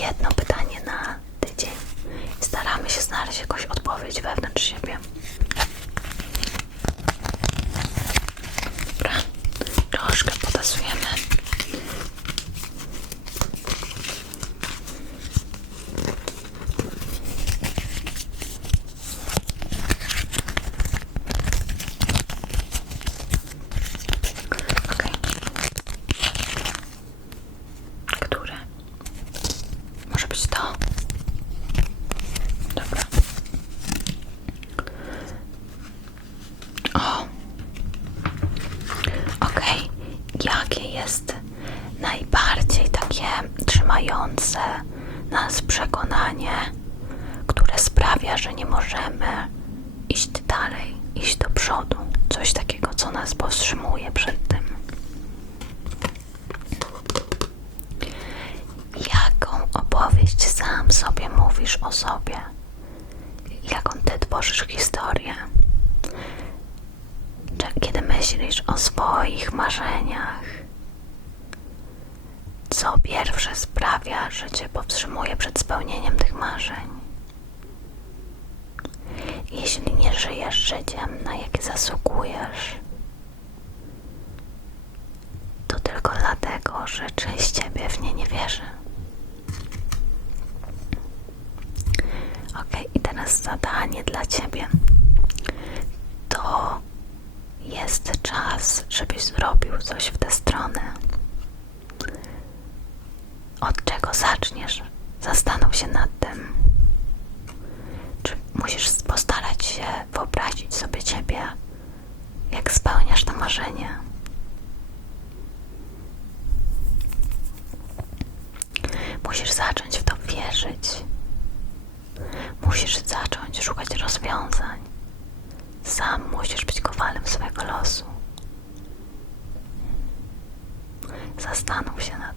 jedno pytanie na tydzień. Staramy się znaleźć jakąś odpowiedź wewnątrz siebie. Dobra, troszkę potasujemy. Okej. Które? Może być to? Dobra. O. Okej. Jakie jest najbardziej takie trzymające nas przekonanie, które sprawia, że nie możemy iść dalej, iść do przodu? Coś takiego, co nas powstrzymuje przed tym. Jaką opowieść sam sobie mówisz o sobie? Jaką ty tworzysz historię? Kiedy myślisz o swoich marzeniach, co pierwsze sprawia, że cię powstrzymuje przed spełnieniem tych marzeń? Jeśli nie żyjesz życiem, na jakie zasługujesz, to tylko dlatego, że część ciebie w nie nie wierzy. Ok, i teraz zadanie dla ciebie. To jest czas, żebyś zrobił coś w tę stronę. Od czego zaczniesz? Zastanów się nad tym. Czy musisz postarać się wyobrazić sobie ciebie, jak spełniasz to marzenie? Musisz zacząć w to wierzyć. Musisz zacząć szukać rozwiązań. Sam musisz być kowalem swojego losu. Zastanów się nad